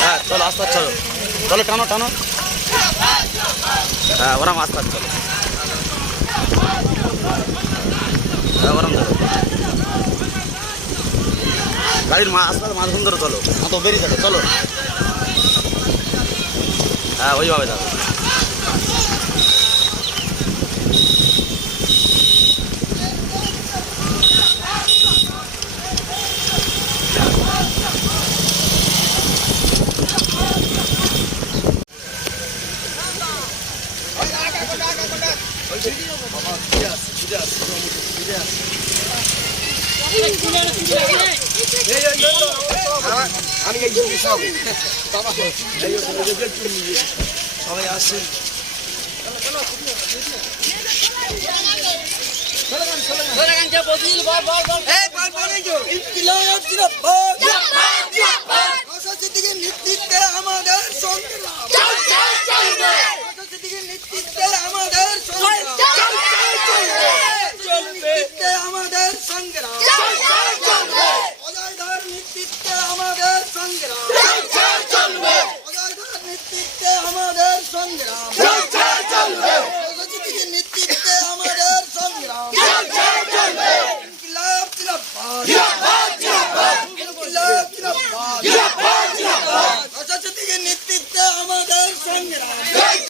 হ্যাঁ চলো, আস্তে চলো। চলো, টানো টানো। হ্যাঁ ওরাম আস্তে চলো হ্যাঁ ওরাম ধরো গাড়ির মা আস্তে মাঝখান ধরো, চলো। তো বেরিয়ে যাবে, চলো। হ্যাঁ ওইভাবে যাবে। আমি এই জন্য সব বাবা এই সবাই আসছে এই বল বল এই তো কিলো ছিল বল সংগ্রাম। চলবে নেতৃত্বে আমাদের সংগ্রাম চলবে নেতৃত্বে আমাদের সংগ্রাম চলবে ইনকিলাব জিন্দাবাদ ইনকিলাব জিন্দাবাদ জিন্দাবাদ নেতৃত্বে আমাদের সংগ্রাম